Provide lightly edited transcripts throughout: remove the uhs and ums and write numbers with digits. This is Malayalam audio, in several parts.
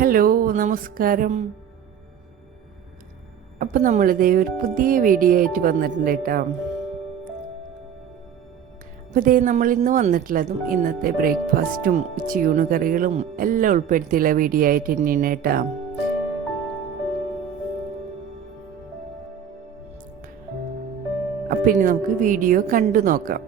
ഹലോ, നമസ്കാരം. അപ്പം നമ്മളിതേ ഒരു പുതിയ വീഡിയോ ആയിട്ട് വന്നിട്ടുണ്ട് കേട്ടോ. അപ്പോൾ ഇതേ നമ്മളിന്ന് വന്നിട്ടുള്ളതും ഇന്നത്തെ ബ്രേക്ക്ഫാസ്റ്റും ഉച്ചയൂണ് കറികളും എല്ലാം ഉൾപ്പെടുത്തിയുള്ള വീഡിയോ ആയിട്ട് തന്നെയാണ് കേട്ടോ. അപ്പം ഇനി നമുക്ക് വീഡിയോ കണ്ടു നോക്കാം.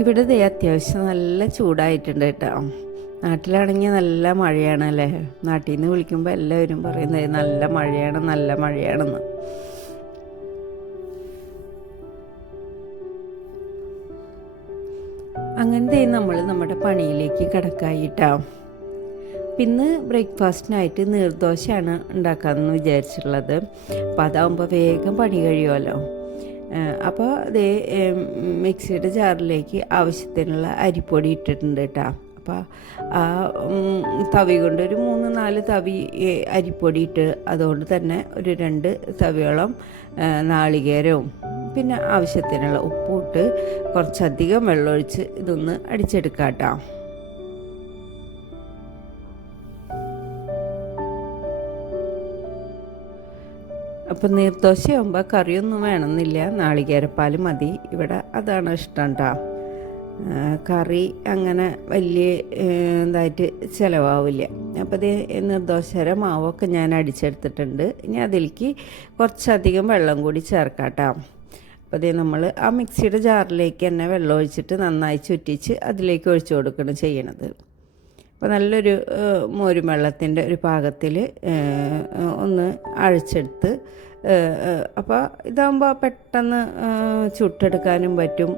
ഇവിടെ ദേ അത്യാവശ്യം നല്ല ചൂടായിട്ടുണ്ട് കേട്ടോ. നാട്ടിലാണെങ്കിൽ നല്ല മഴയാണല്ലേ. നാട്ടിൽ നിന്ന് വിളിക്കുമ്പോൾ എല്ലാവരും പറയുന്നത് നല്ല മഴയാണെന്ന്. അങ്ങനത്തെ നമ്മൾ നമ്മുടെ പണിയിലേക്ക് കിടക്കായിട്ടാ. പിന്നെ ബ്രേക്ക്ഫാസ്റ്റിനായിട്ട് നീർദോശയാണ് ഉണ്ടാക്കാമെന്ന് വിചാരിച്ചിട്ടുള്ളത്. അപ്പോൾ അതാകുമ്പോൾ വേഗം പണി കഴിയുമല്ലോ. അപ്പോൾ അതേ മിക്സിയുടെ ജാറിലേക്ക് ആവശ്യത്തിനുള്ള അരിപ്പൊടി ഇട്ടിട്ടുണ്ട് കേട്ടോ. അപ്പോൾ ആ തവി കൊണ്ട് ഒരു 3-4 തവി അരിപ്പൊടി ഇട്ട് അതുകൊണ്ട് തന്നെ ഒരു 2 തവിയോളം നാളികേരവും പിന്നെ ആവശ്യത്തിനുള്ള ഉപ്പും ഇട്ട് കുറച്ചധികം വെള്ളമൊഴിച്ച് ഇതൊന്ന് അടിച്ചെടുക്കാം കേട്ടോ. അപ്പം നീർദോശയാകുമ്പോൾ കറിയൊന്നും വേണമെന്നില്ല, നാളികേരപ്പാൽ മതി. ഇവിടെ അതാണ് ഇഷ്ടം കേട്ടോ. കറി അങ്ങനെ വലിയ ഇതായിട്ട് ചിലവാവില്ല. അപ്പോൾ ഇത് നീർദോശയുടെ മാവൊക്കെ ഞാൻ അടിച്ചെടുത്തിട്ടുണ്ട്. ഇനി അതിലേക്ക് കുറച്ചധികം വെള്ളം കൂടി ചേർക്കാം കേട്ടോ. അപ്പോൾ ഇത് നമ്മൾ ആ മിക്സിയുടെ ജാറിലേക്ക് തന്നെ വെള്ളം ഒഴിച്ചിട്ട് നന്നായി ചുറ്റിച്ച് അതിലേക്ക് ഒഴിച്ചു കൊടുക്കണം ചെയ്യണത്. അപ്പോൾ നല്ലൊരു മോരും വെള്ളത്തിൻ്റെ ഒരു പാകത്തിൽ ഒന്ന് അഴിച്ചെടുത്ത്, അപ്പോൾ ഇതാകുമ്പോൾ പെട്ടെന്ന് ചുട്ടെടുക്കാനും പറ്റും.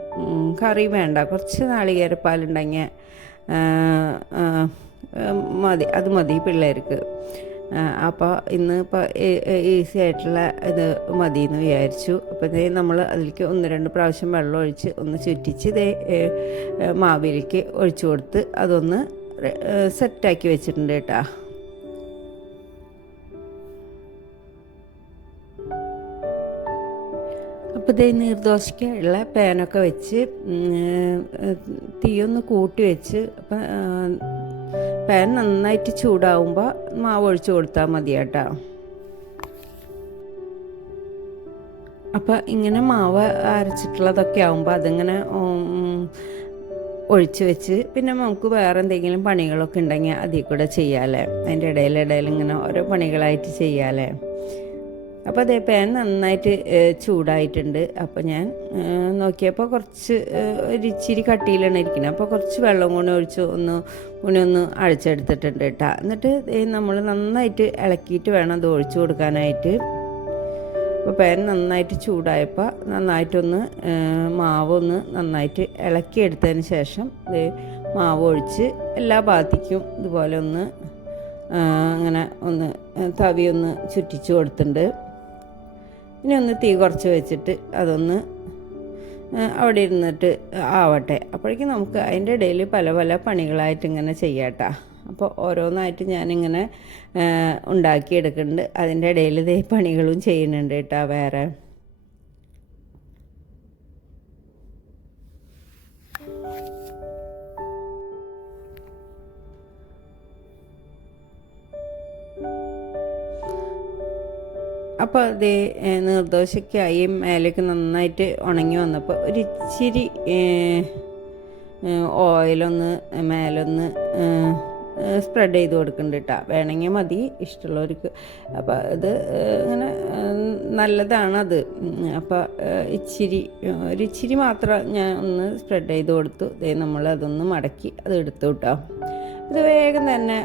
കറി വേണ്ട, കുറച്ച് നാളികേരപ്പാലുണ്ടെങ്കിൽ അത് മതി പിള്ളേർക്ക്. അപ്പോൾ ഇന്ന് ഇപ്പോൾ ഈസി ആയിട്ടുള്ള ഇത് മതി എന്ന് വിചാരിച്ചു. അപ്പോൾ ഇതേ നമ്മൾ അതിലേക്ക് 1-2 പ്രാവശ്യം വെള്ളം ഒഴിച്ച് ഒന്ന് ചുറ്റിച്ച് ഇതേ മാവിലേക്ക് ഒഴിച്ചു കൊടുത്ത് അതൊന്ന് സെറ്റാക്കി വെച്ചിട്ടുണ്ട് കേട്ടോ. അപ്പോൾ ഇതേ നീർദോശയ്ക്കുള്ള പാനൊക്കെ വെച്ച് തീയൊന്ന് കൂട്ടി വെച്ച്, അപ്പം പാൻ നന്നായിട്ട് ചൂടാവുമ്പോൾ മാവ് ഒഴിച്ച് കൊടുത്താൽ മതി കേട്ടോ. അപ്പോൾ ഇങ്ങനെ മാവ് അരച്ചിട്ടുള്ളതൊക്കെ ആകുമ്പോൾ അതിങ്ങനെ ഒഴിച്ച് വെച്ച് പിന്നെ നമുക്ക് വേറെ എന്തെങ്കിലും പണികളൊക്കെ ഉണ്ടെങ്കിൽ അതിൽ കൂടെ ചെയ്യാമല്ലേ. അതിൻ്റെ ഇടയിൽ ഇങ്ങനെ ഓരോ പണികളായിട്ട് ചെയ്യാമല്ലേ. അപ്പോൾ അതേ പാൻ നന്നായിട്ട് ചൂടായിട്ടുണ്ട്. അപ്പോൾ നോക്കിയപ്പോൾ കുറച്ച് ഒരിച്ചിരി കട്ടിയിലാണ് ഇരിക്കുന്നത്. അപ്പോൾ കുറച്ച് വെള്ളം കൊണ്ട് ഒഴിച്ച് ഒന്ന് അഴിച്ചെടുത്തിട്ടുണ്ട് കേട്ടോ. എന്നിട്ട് നമ്മൾ നന്നായിട്ട് ഇളക്കിയിട്ട് വേണം അത് ഒഴിച്ചു കൊടുക്കാനായിട്ട്. അപ്പോൾ പാൻ നന്നായിട്ട് ചൂടായപ്പോൾ നന്നായിട്ടൊന്ന് മാവൊന്ന് നന്നായിട്ട് ഇളക്കിയെടുത്തതിന് ശേഷം മാവ് ഒഴിച്ച് എല്ലാ ഭാഗത്തേക്കും ഇതുപോലെ ഒന്ന് അങ്ങനെ ഒന്ന് തവി ഒന്ന് ചുറ്റിച്ച് കൊടുത്തിട്ടുണ്ട്. ഇനി ഒന്ന് തീ കുറച്ച് വെച്ചിട്ട് അതൊന്ന് അവിടെ ഇരുന്നിട്ട് ആവട്ടെ. അപ്പോഴേക്കും നമുക്ക് അതിൻ്റെ ഇടയിൽ പല പണികളായിട്ട് ഇങ്ങനെ ചെയ്യാട്ടോ. അപ്പോൾ ഓരോന്നായിട്ട് ഞാനിങ്ങനെ ഉണ്ടാക്കിയെടുക്കുന്നുണ്ട്. അതിൻ്റെ ഇടയിൽ ഇതേ പണികളും ചെയ്യുന്നുണ്ട് കേട്ടോ വേറെ. അപ്പോൾ അതേ നീർദോശയ്ക്കായി മേലേക്ക് നന്നായിട്ട് ഉണങ്ങി വന്നപ്പോൾ ഒരിച്ചിരി ഓയിലൊന്ന് മേലൊന്ന് സ്പ്രെഡ് ചെയ്ത് കൊടുക്കുന്നുണ്ട് കേട്ടോ. വേണമെങ്കിൽ മതി, ഇഷ്ടമുള്ളവർക്ക്. അപ്പോൾ ഇത് ഇങ്ങനെ നല്ലതാണത്. അപ്പോൾ ഒരിച്ചിരി മാത്രം ഞാൻ ഒന്ന് സ്പ്രെഡ് ചെയ്ത് കൊടുത്തു. നമ്മൾ അതൊന്ന് മടക്കി അത് എടുത്തു കേട്ടോ. ഇത് വേഗം തന്നെ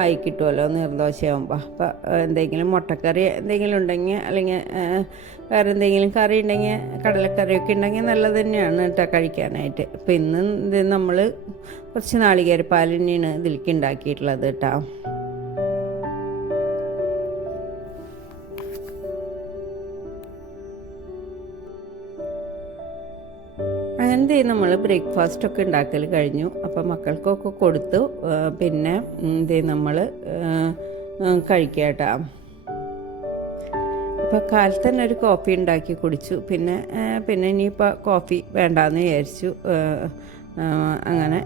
ആയി കിട്ടുമല്ലോ നീർദോശയാകുമ്പോൾ. അപ്പോൾ എന്തെങ്കിലും മുട്ടക്കറി എന്തെങ്കിലും ഉണ്ടെങ്കിൽ അല്ലെങ്കിൽ വേറെ എന്തെങ്കിലും കറി ഉണ്ടെങ്കിൽ കടലക്കറിയൊക്കെ ഉണ്ടെങ്കിൽ നല്ലത് തന്നെയാണ് കേട്ടോ കഴിക്കാനായിട്ട്. അപ്പോൾ ഇന്ന് ഇത് നമ്മൾ കുറച്ച് നാളികേരപ്പാൽ തന്നെയാണ് ഇതിലേക്ക് ഉണ്ടാക്കിയിട്ടുള്ളത് കേട്ടോ. അങ്ങനത്തെ നമ്മൾ ബ്രേക്ക്ഫാസ്റ്റൊക്കെ ഉണ്ടാക്കൽ കഴിഞ്ഞു. അപ്പോൾ മക്കൾക്കൊക്കെ കൊടുത്തു. പിന്നെ നമ്മൾ കഴിക്കാം കേട്ടോ. അപ്പോൾ കാലത്ത് തന്നെ ഒരു കോഫി ഉണ്ടാക്കി കുടിച്ചു. പിന്നെ ഇനിയിപ്പോൾ കോഫി വേണ്ടാന്ന് വിചാരിച്ചു. അങ്ങനെ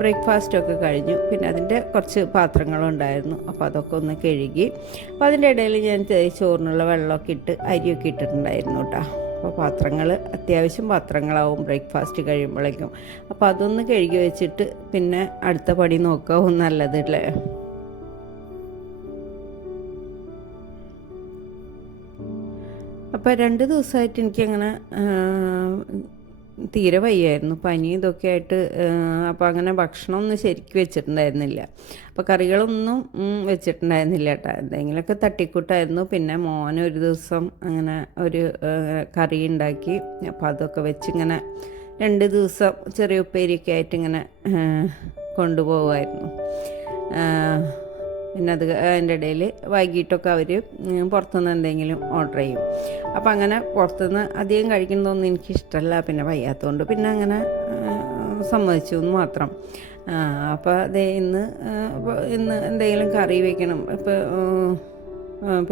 ബ്രേക്ക്ഫാസ്റ്റൊക്കെ കഴിഞ്ഞു. പിന്നെ അതിൻ്റെ കുറച്ച് പാത്രങ്ങളുണ്ടായിരുന്നു, അപ്പോൾ അതൊക്കെ ഒന്ന് കഴുകി. അപ്പോൾ അതിൻ്റെ ഇടയിൽ ഞാൻ ചോറിനുള്ള വെള്ളമൊക്കെ ഇട്ട് അരിയൊക്കെ ഇട്ടിട്ടുണ്ടായിരുന്നു കേട്ടോ. അപ്പോൾ പാത്രങ്ങൾ അത്യാവശ്യം പാത്രങ്ങളാവും ബ്രേക്ക്ഫാസ്റ്റ് കഴിയുമ്പോഴേക്കും. അപ്പോൾ അതൊന്ന് കഴുകി വെച്ചിട്ട് പിന്നെ അടുത്ത പണി നോക്കാവും നല്ലതല്ലേ. അപ്പോൾ 2 ദിവസമായിട്ട് എനിക്കങ്ങനെ തീരെ വയ്യായിരുന്നു, പനി ഇതൊക്കെ ആയിട്ട്. അപ്പോൾ അങ്ങനെ ഭക്ഷണമൊന്നും ശരിക്കും വെച്ചിട്ടുണ്ടായിരുന്നില്ല. അപ്പോൾ കറികളൊന്നും വെച്ചിട്ടുണ്ടായിരുന്നില്ല കേട്ടോ. എന്തെങ്കിലുമൊക്കെ തട്ടിക്കൂട്ടായിരുന്നു. പിന്നെ മോന് ഒരു ദിവസം അങ്ങനെ ഒരു കറി ഉണ്ടാക്കി. അപ്പോൾ അതൊക്കെ വെച്ചിങ്ങനെ 2 ദിവസം ചെറിയ ഉപ്പേരിയൊക്കെ ആയിട്ട് ഇങ്ങനെ കൊണ്ടുപോകുമായിരുന്നു. പിന്നെ അതിൻ്റെ ഇടയിൽ വൈകിട്ടൊക്കെ അവർ പുറത്തുനിന്ന് എന്തെങ്കിലും ഓർഡർ ചെയ്യും. അപ്പം അങ്ങനെ പുറത്തുനിന്ന് അധികം കഴിക്കുന്നതൊന്നും എനിക്കിഷ്ടമല്ല, പിന്നെ വയ്യാത്തതുകൊണ്ട് പിന്നെ അങ്ങനെ സമ്മതിച്ചു എന്ന് മാത്രം. അപ്പോൾ അതേ ഇന്ന് എന്തെങ്കിലും കറി വയ്ക്കണം.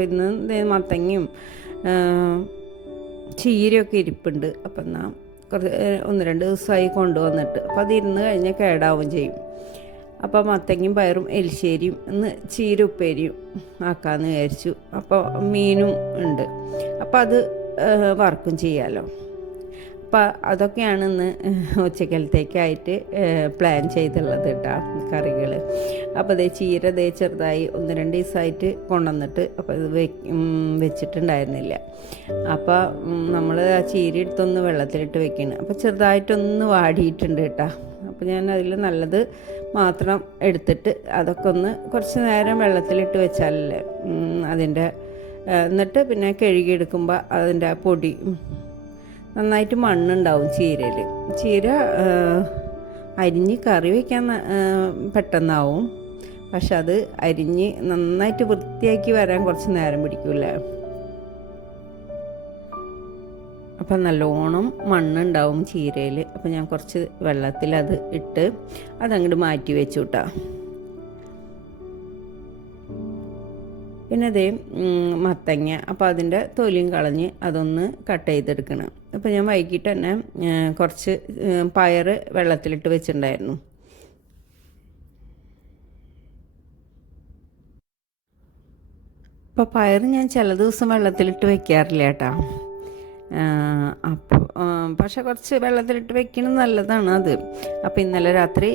ഇന്ന് മത്തങ്ങയും ചീരയൊക്കെ ഇരിപ്പുണ്ട്. അപ്പം എന്നാൽ കുറച്ച് 1-2 ദിവസമായി കൊണ്ടുവന്നിട്ട്, അപ്പോൾ അതിരുന്ന് കഴിഞ്ഞാൽ കേടാവും ചെയ്യും. അപ്പോൾ മത്തങ്ങയും പയറും എലിശ്ശേരിയും ഇന്ന് ചീര ഉപ്പേരിയും ആക്കാമെന്ന് വിചാരിച്ചു. അപ്പോൾ മീനും ഉണ്ട്, അപ്പോൾ അത് വറുക്കും ചെയ്യാമല്ലോ. അപ്പോൾ അതൊക്കെയാണ് ഇന്ന് ഉച്ചക്കലത്തേക്കായിട്ട് പ്ലാൻ ചെയ്തുള്ളത് കേട്ടോ, കറികൾ. അപ്പോൾ ചീര ചെറുതായി 1-2 ദിവസമായിട്ട് കൊണ്ടുവന്നിട്ട് അപ്പോൾ ഇത് വെച്ചിട്ടുണ്ടായിരുന്നില്ല. അപ്പോൾ നമ്മൾ ആ ചീര എടുത്തൊന്ന് വെള്ളത്തിലിട്ട് വെക്കണം. അപ്പോൾ ചെറുതായിട്ടൊന്ന് വാടിയിട്ടുണ്ട് കേട്ടോ. അപ്പോൾ ഞാൻ അതിൽ നല്ലത് മാത്രം എടുത്തിട്ട് അതൊക്കെ ഒന്ന് കുറച്ച് നേരം വെള്ളത്തിലിട്ട് വെച്ചാലല്ലേ അതിൻ്റെ, എന്നിട്ട് പിന്നെ കഴുകിയെടുക്കുമ്പോൾ അതിൻ്റെ പൊടി നന്നായിട്ട് മണ്ണുണ്ടാവും ചീരയിൽ. ചീര അരിഞ്ഞ് കറി വയ്ക്കാൻ പെട്ടെന്നാവും, പക്ഷെ അത് അരിഞ്ഞ് നന്നായിട്ട് വൃത്തിയാക്കി വരാൻ കുറച്ച് നേരം പിടിക്കില്ലേ. അപ്പം നല്ലോണം മണ്ണുണ്ടാവും ചീരയിൽ. അപ്പം ഞാൻ കുറച്ച് വെള്ളത്തിൽ അത് ഇട്ട് അതങ്ങോട്ട് മാറ്റി വെച്ചു കേട്ടോ. പിന്നെ അതേ മത്തങ്ങ, അപ്പോൾ അതിൻ്റെ തൊലിയും കളഞ്ഞ് അതൊന്ന് കട്ട് ചെയ്തെടുക്കണം. അപ്പോൾ ഞാൻ വൈകിട്ട് തന്നെ കുറച്ച് പയർ വെള്ളത്തിലിട്ട് വെച്ചിട്ടുണ്ടായിരുന്നു. അപ്പോൾ പയർ ഞാൻ ചില ദിവസം വെള്ളത്തിലിട്ട് വെക്കാറില്ല കേട്ടോ. അപ്പോൾ പക്ഷെ കുറച്ച് വെള്ളത്തിലിട്ട് വെക്കുന്നത് നല്ലതാണ് അത്. അപ്പോൾ ഇന്നലെ രാത്രി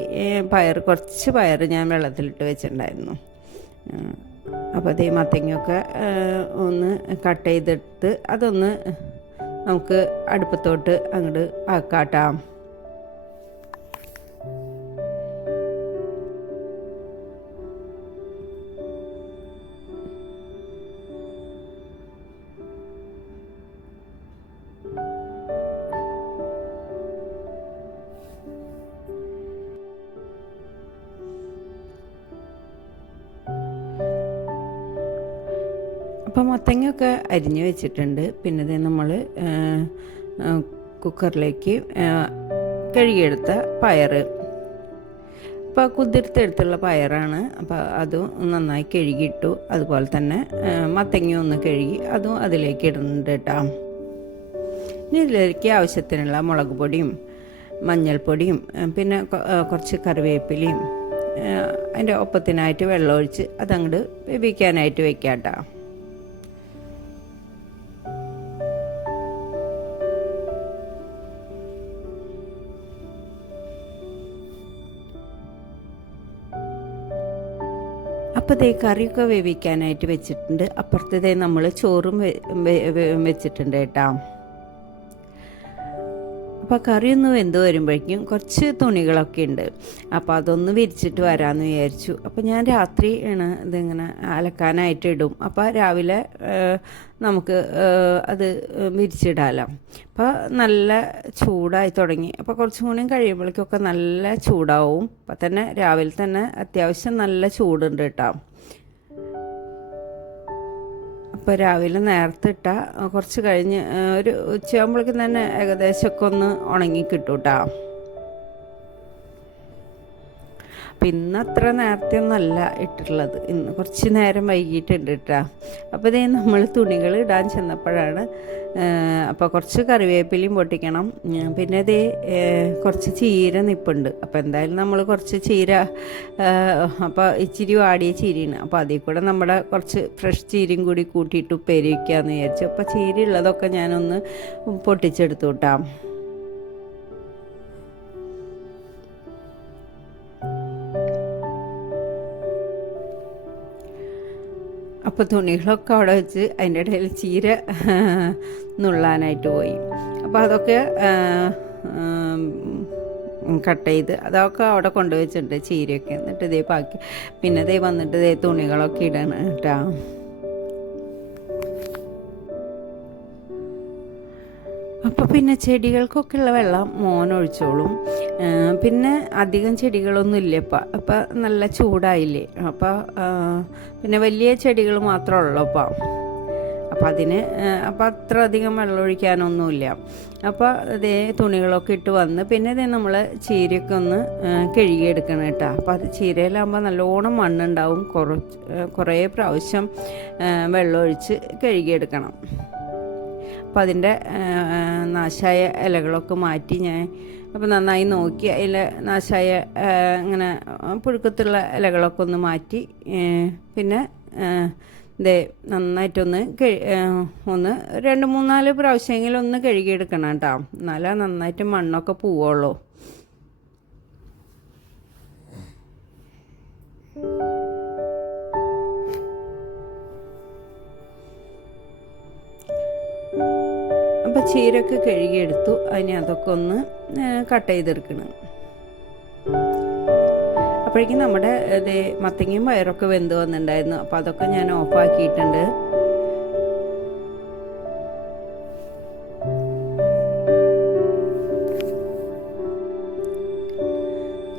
കുറച്ച് പയർ ഞാൻ വെള്ളത്തിലിട്ട് വെച്ചിട്ടുണ്ടായിരുന്നു. അപ്പോൾ അതേ മത്തങ്ങയൊക്കെ ഒന്ന് കട്ട് ചെയ്തെടുത്ത് അതൊന്ന് നമുക്ക് അടുപ്പത്തോട്ട് അങ്ങോട്ട് ആക്കാട്ടാം. അപ്പോൾ മത്തങ്ങയൊക്കെ അരിഞ്ഞ് വെച്ചിട്ടുണ്ട്. പിന്നെ ഇത് നമ്മൾ കുക്കറിലേക്ക് കഴുകിയെടുത്ത പയർ, അപ്പോൾ കുതിർത്തെടുത്തുള്ള പയറാണ്. അപ്പോൾ അതും നന്നായി കഴുകിയിട്ടു. അതുപോലെ തന്നെ മത്തങ്ങ ഒന്ന് കഴുകി അതും അതിലേക്ക് ഇടുന്നുണ്ട് കേട്ടോ. ഇനി ഇതിലേക്ക് ആവശ്യത്തിനുള്ള മുളക് പൊടിയും മഞ്ഞൾപ്പൊടിയും പിന്നെ കുറച്ച് കറിവേപ്പിലയും അതിൻ്റെ ഒപ്പത്തിനായിട്ട് വെള്ളമൊഴിച്ച് അതങ്ങോട്ട് വേവിക്കാനായിട്ട് വെക്കാം കേട്ടോ. അപ്പോൾ കറിയൊക്കെ വേവിക്കാനായിട്ട് വെച്ചിട്ടുണ്ട്. അപ്പുറത്തതേ നമ്മൾ ചോറും വെച്ചിട്ടുണ്ട് കേട്ടോ. അപ്പോൾ കറിയൊന്ന് വെന്ത് വരുമ്പോഴേക്കും കുറച്ച് തുണികളൊക്കെ ഉണ്ട്. അപ്പോൾ അതൊന്ന് വിരിച്ചിട്ട് വരാമെന്ന് വിചാരിച്ചു. അപ്പോൾ ഞാൻ രാത്രി ആണ് ഇതിങ്ങനെ അലക്കാനായിട്ട് ഇടും. അപ്പോൾ രാവിലെ നമുക്ക് അത് വിരിച്ചിടാമല്ലോ. അപ്പോൾ നല്ല ചൂടായി തുടങ്ങി. അപ്പോൾ കുറച്ചും കൂടി കഴിയുമ്പോഴേക്കൊക്കെ നല്ല ചൂടാവും. അപ്പോൾ തന്നെ രാവിലെ തന്നെ അത്യാവശ്യം നല്ല ചൂടുണ്ട് കേട്ടോ. അപ്പോൾ രാവിലെ നേരത്തെ ഇട്ടാൽ കുറച്ച് കഴിഞ്ഞ് ഒരു ഉച്ചയാകുമ്പോഴേക്കും തന്നെ ഏകദേശമൊക്കെ ഒന്ന് ഉണങ്ങി കിട്ടും കേട്ടോ. അപ്പം ഇന്ന് അത്ര നേരത്തെ ഒന്നല്ല ഇട്ടിട്ടുള്ളത്, ഇന്ന് കുറച്ച് നേരം വൈകിട്ടുണ്ട് കേട്ടോ. അപ്പോൾ ഇതേ നമ്മൾ തുണികൾ ഇടാൻ ചെന്നപ്പോഴാണ് അപ്പോൾ കുറച്ച് കറിവേപ്പിലയും പൊട്ടിക്കണം, പിന്നെ ഇതേ കുറച്ച് ചീര നിൽപ്പുണ്ട്. അപ്പോൾ എന്തായാലും നമ്മൾ കുറച്ച് ചീര, അപ്പോൾ ഇച്ചിരി വാടിയ ചീരയാണ്, അപ്പോൾ അതിൽ കൂടെ നമ്മുടെ കുറച്ച് ഫ്രഷ് ചീരയും കൂടി കൂട്ടിയിട്ട് ഉപ്പേരി വയ്ക്കാമെന്ന് വിചാരിച്ചു. അപ്പോൾ ചീര ഉള്ളതൊക്കെ ഞാനൊന്ന് പൊട്ടിച്ചെടുത്തു കേട്ടോ. അപ്പോൾ തുണികളൊക്കെ അവിടെ വെച്ച് അതിൻ്റെ ഇടയിൽ ചീര നുള്ളാനായിട്ട് പോയി. അപ്പോൾ അതൊക്കെ കട്ട് ചെയ്ത് അതൊക്കെ അവിടെ കൊണ്ടുവച്ചിട്ടുണ്ട് ചീരയൊക്കെ. എന്നിട്ട് ഇതേ ബാക്കി പിന്നെ ഇതേ വന്നിട്ട് ഇതേ തുണികളൊക്കെ ഇടണം കേട്ടോ. അപ്പോൾ പിന്നെ ചെടികൾക്കൊക്കെയുള്ള വെള്ളം മോൻ ഒഴിച്ചോളും. പിന്നെ അധികം ചെടികളൊന്നും ഇല്ല ഇപ്പം, അപ്പം നല്ല ചൂടായില്ലേ, അപ്പോൾ പിന്നെ വലിയ ചെടികൾ മാത്രമേ ഉള്ളൂ അപ്പം. അപ്പോൾ അതിന് അപ്പം അത്ര അധികം വെള്ളം ഒഴിക്കാനൊന്നുമില്ല. അപ്പോൾ ഇതേ തുണികളൊക്കെ ഇട്ട് വന്ന് പിന്നെ ഇതേ നമ്മൾ ചീരയൊക്കെ ഒന്ന് കഴുകിയെടുക്കണം കേട്ടോ. അപ്പോൾ അത് ചീരയിലാകുമ്പോൾ നല്ലോണം മണ്ണുണ്ടാവും, കുറേ പ്രാവശ്യം വെള്ളം ഒഴിച്ച് കഴുകിയെടുക്കണം. അപ്പോൾ അതിൻ്റെ നാശായ ഇലകളൊക്കെ മാറ്റി ഞാൻ അപ്പോൾ നന്നായി നോക്കി അതിൽ നാശായ ഇങ്ങനെ പുഴുക്കത്തുള്ള ഇലകളൊക്കെ ഒന്ന് മാറ്റി പിന്നെ ഇതേ നന്നായിട്ടൊന്ന് ഒന്ന് 2-3-4 പ്രാവശ്യമെങ്കിലും ഒന്ന് കഴുകിയെടുക്കണം കേട്ടോ, എന്നാലേ നന്നായിട്ട് മണ്ണൊക്കെ പോവുള്ളൂ. അപ്പോൾ ചീരയൊക്കെ കഴുകിയെടുത്തു, അതിനെ അതൊക്കെ ഒന്ന് കട്ട് ചെയ്തെടുക്കണം. അപ്പോഴേക്കും നമ്മുടെ മത്തങ്ങയും പയറൊക്കെ വെന്ത് വന്നിട്ടുണ്ടായിരുന്നു. അപ്പോൾ അതൊക്കെ ഞാൻ ഓഫാക്കിയിട്ടുണ്ട്.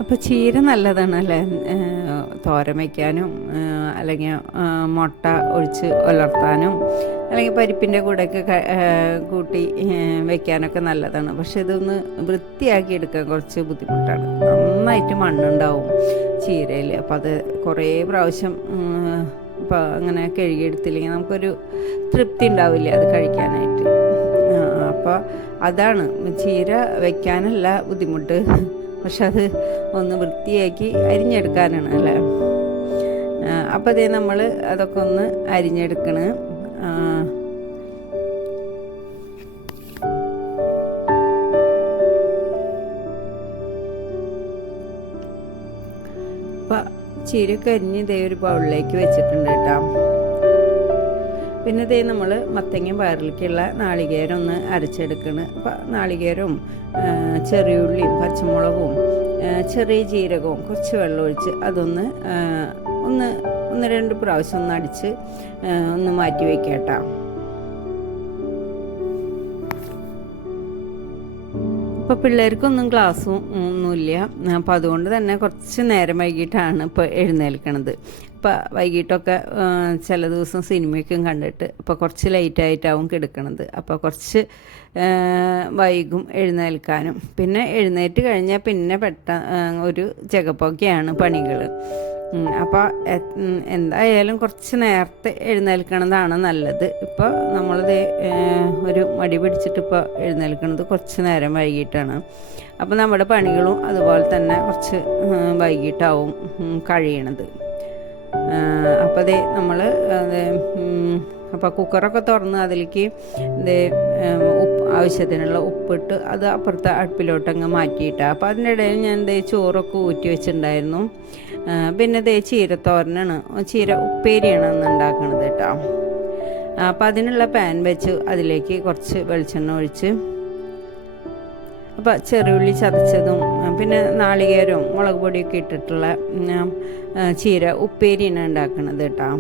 അപ്പോൾ ചീര നല്ലതാണല്ലേ തോരൻ വയ്ക്കാനും, അല്ലെങ്കിൽ മുട്ട ഒഴിച്ച് ഉലർത്താനും, അല്ലെങ്കിൽ പരിപ്പിൻ്റെ കൂടെയൊക്കെ കൂട്ടി വെക്കാനൊക്കെ നല്ലതാണ്. പക്ഷെ ഇതൊന്ന് വൃത്തിയാക്കി എടുക്കാൻ കുറച്ച് ബുദ്ധിമുട്ടാണ്, നന്നായിട്ട് മണ്ണുണ്ടാവും ചീരയിൽ. അപ്പോൾ അത് കുറേ പ്രാവശ്യം ഇപ്പോൾ അങ്ങനെ കഴുകിയെടുത്തില്ലെങ്കിൽ നമുക്കൊരു തൃപ്തി ഉണ്ടാവില്ല അത് കഴിക്കാനായിട്ട്. അപ്പോൾ അതാണ് ചീര വയ്ക്കാനല്ല ബുദ്ധിമുട്ട്, പക്ഷെ അത് ഒന്ന് വൃത്തിയാക്കി അരിഞ്ഞെടുക്കാനാണ് അല്ലേ. അപ്പോൾ അതേ നമ്മൾ അതൊക്കെ ഒന്ന് അരിഞ്ഞെടുക്കണ്. അപ്പം ചീരയൊക്കെ അരിഞ്ഞ് ഇതേ ഒരു ബൗളിലേക്ക് വെച്ചിട്ടുണ്ട് കേട്ടോ. പിന്നെ ഇതേ നമ്മൾ മത്തങ്ങയും പയറിലേക്കുള്ള നാളികേരം ഒന്ന് അരച്ചെടുക്കണം. അപ്പം നാളികേരവും ചെറിയുള്ളിയും പച്ചമുളകും ചെറിയ ജീരകവും കുറച്ച് വെള്ളം ഒഴിച്ച് അതൊന്ന് 1-2 പ്രാവശ്യം ഒന്ന് അടിച്ച് ഒന്ന് മാറ്റി വയ്ക്കാം കേട്ടോ. ഇപ്പോൾ പിള്ളേർക്കൊന്നും ക്ലാസ്സും ഒന്നുമില്ല, അപ്പോൾ അതുകൊണ്ട് തന്നെ കുറച്ച് നേരം വൈകിട്ടാണ് ഇപ്പോൾ എഴുന്നേൽക്കണത്. ഇപ്പോൾ വൈകിട്ടൊക്കെ ചില ദിവസം സിനിമയൊക്കെ കണ്ടിട്ട് അപ്പോൾ കുറച്ച് ലേറ്റായിട്ടാവും കിടക്കണത്. അപ്പോൾ കുറച്ച് വൈകും എഴുന്നേൽക്കാനും. പിന്നെ എഴുന്നേറ്റ് കഴിഞ്ഞാൽ പിന്നെ ഒരു ജഗപ്പൊക്കെയാണ് പണികൾ. അപ്പോൾ എന്തായാലും കുറച്ച് നേരത്തെ എഴുന്നേൽക്കണതാണ് നല്ലത്. ഇപ്പോൾ നമ്മളിത് ഒരു മടി പിടിച്ചിട്ട് ഇപ്പോൾ എഴുന്നേൽക്കണത് കുറച്ച് നേരം വൈകിട്ടാണ്. അപ്പോൾ നമ്മുടെ പണികളും അതുപോലെ തന്നെ കുറച്ച് വൈകിട്ടാവും കഴിയണത്. അപ്പോൾ അതേ നമ്മൾ അപ്പോൾ കുക്കറൊക്കെ തുറന്ന് അതിലേക്ക് ആവശ്യത്തിനുള്ള ഉപ്പിട്ട് അത് അപ്പുറത്തെ അടുപ്പിലോട്ടങ്ങ് മാറ്റിയിട്ടാണ്. അപ്പോൾ അതിൻ്റെ ഇടയിൽ ഞാൻ ചോറൊക്കെ ഊറ്റി വെച്ചിട്ടുണ്ടായിരുന്നു. പിന്നെ ചീരത്തോരനാണ്, ചീര ഉപ്പേരിയാണ് അന്ന് ഉണ്ടാക്കണത് കേട്ടോ. അപ്പോൾ അതിനുള്ള പാൻ വെച്ച് അതിലേക്ക് കുറച്ച് വെളിച്ചെണ്ണ ഒഴിച്ച് അപ്പോൾ ചെറുള്ളി ചതച്ചതും പിന്നെ നാളികേരവും മുളക് പൊടിയൊക്കെ ഇട്ടിട്ടുള്ള ചീര ഉപ്പേരിയാണ് ഉണ്ടാക്കണത് കേട്ടോ.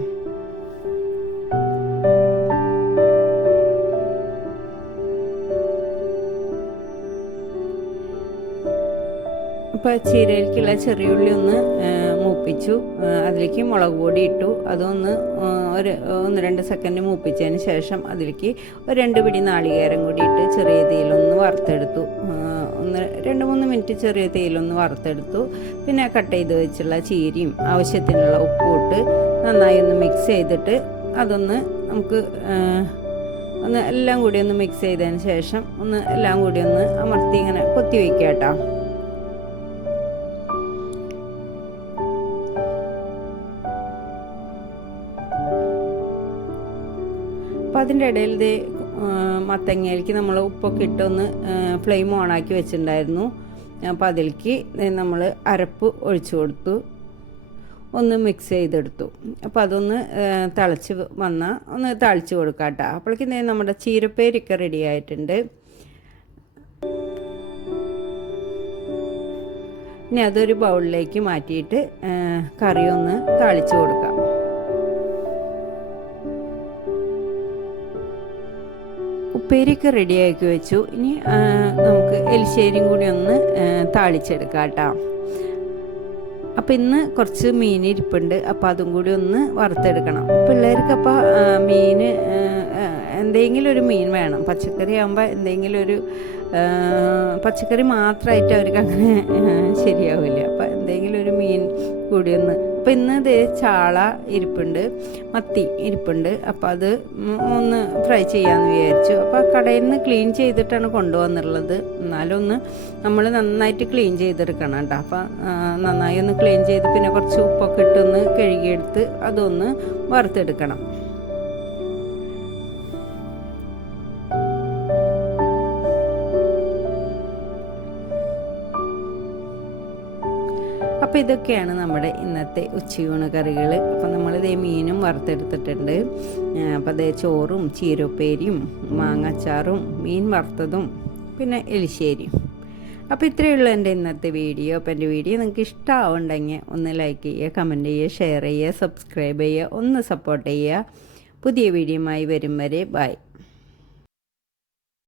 അപ്പോൾ ചീരയിലേക്കുള്ള ചെറിയുള്ളി ഒന്ന് മൂപ്പിച്ചു, അതിലേക്ക് മുളക് പൊടി ഇട്ടു, അതൊന്ന് 1-2 സെക്കൻഡ് മൂപ്പിച്ചതിന് ശേഷം അതിലേക്ക് 2 പിടി നാളികേരം കൂടി ഇട്ട് ചെറിയ തീയിലൊന്ന് വറുത്തെടുത്തു. ഒന്ന് 2-3 മിനിറ്റ് ചെറിയ തീയിലൊന്ന് വറുത്തെടുത്തു. പിന്നെ കട്ട് ചെയ്ത് വെച്ചുള്ള ചീരയും ആവശ്യത്തിനുള്ള ഉപ്പും ഇട്ട് നന്നായി ഒന്ന് മിക്സ് ചെയ്തിട്ട് അതൊന്ന് നമുക്ക് ഒന്ന് എല്ലാം കൂടി ഒന്ന് മിക്സ് ചെയ്തതിന് ശേഷം ഒന്ന് എല്ലാം കൂടി ഒന്ന് അമർത്തി ഇങ്ങനെ കൊത്തി വയ്ക്കുക കേട്ടോ. അപ്പോൾ അതിൻ്റെ ഇടയിൽ ഇത് മത്തങ്ങയിലേക്ക് നമ്മൾ ഉപ്പൊക്കെ ഇട്ടൊന്ന് ഫ്ലെയിം ഓണാക്കി വെച്ചിട്ടുണ്ടായിരുന്നു. അപ്പോൾ അതിലേക്ക് നമ്മൾ അരപ്പ് ഒഴിച്ചു കൊടുത്തു, ഒന്ന് മിക്സ് ചെയ്തെടുത്തു. അപ്പോൾ അതൊന്ന് തിളച്ച് വന്നാൽ ഒന്ന് തളിച്ച് കൊടുക്കാം കേട്ടോ. അപ്പോഴേക്കും നമ്മുടെ ചീരപ്പേരൊക്കെ റെഡി ആയിട്ടുണ്ട്. ഇനി അതൊരു ബൗളിലേക്ക് മാറ്റിയിട്ട് കറി ഒന്ന് തളിച്ച് കൊടുക്കാം. ഉപ്പേരിയൊക്കെ റെഡിയാക്കി വെച്ചു. ഇനി നമുക്ക് എലിശ്ശേരിയും കൂടി ഒന്ന് താളിച്ചെടുക്കാം കേട്ടോ. അപ്പോൾ ഇന്ന് കുറച്ച് മീൻ ഇരിപ്പുണ്ട്, അപ്പോൾ അതും കൂടി ഒന്ന് വറുത്തെടുക്കണം. പിള്ളേർക്ക് അപ്പോൾ മീൻ എന്തെങ്കിലും ഒരു മീൻ വേണം. പച്ചക്കറി ആകുമ്പോൾ എന്തെങ്കിലും ഒരു പച്ചക്കറി മാത്രമായിട്ട് അവർക്ക് അങ്ങനെ ശരിയാവില്ല. അപ്പോൾ എന്തെങ്കിലും ഒരു മീൻ കൂടി ഒന്ന്. അപ്പോൾ ഇന്ന് ഇത് ചാള ഇരിപ്പുണ്ട്, മത്തി ഇരിപ്പുണ്ട്. അപ്പോൾ അത് ഒന്ന് ഫ്രൈ ചെയ്യാമെന്ന് വിചാരിച്ചു. അപ്പോൾ കടയിൽ നിന്ന് ക്ലീൻ ചെയ്തിട്ടാണ് കൊണ്ടുവന്നിട്ടുള്ളത്. എന്നാലും ഒന്ന് നമ്മൾ നന്നായിട്ട് ക്ലീൻ ചെയ്തെടുക്കണം കേട്ടോ. അപ്പോൾ നന്നായി ഒന്ന് ക്ലീൻ ചെയ്ത് പിന്നെ കുറച്ച് ഉപ്പൊക്കെ ഇട്ടൊന്ന് കഴുകിയെടുത്ത് അതൊന്ന് വറുത്തെടുക്കണം. അപ്പോൾ ഇതൊക്കെയാണ് നമ്മുടെ ഇന്നത്തെ ഉച്ചയൂണ് കറികൾ. അപ്പോൾ നമ്മളിതേ മീനും വറുത്തെടുത്തിട്ടുണ്ട്. അപ്പോൾ അതേ ചോറും ചീരപ്പേരിയും മാങ്ങാച്ചാറും മീൻ വറുത്തതും പിന്നെ എലിശ്ശേരിയും. അപ്പോൾ ഇത്രയുള്ള എൻ്റെ ഇന്നത്തെ വീഡിയോ. അപ്പോൾ എൻ്റെ വീഡിയോ നിങ്ങൾക്ക് ഇഷ്ടമാവുണ്ടെങ്കിൽ ഒന്ന് ലൈക്ക് ചെയ്യുക, കമൻറ്റ് ചെയ്യുക, ഷെയർ ചെയ്യുക, സബ്സ്ക്രൈബ് ചെയ്യുക, ഒന്ന് സപ്പോർട്ട് ചെയ്യുക. പുതിയ വീഡിയോയുമായി വരും വരെ ബൈ.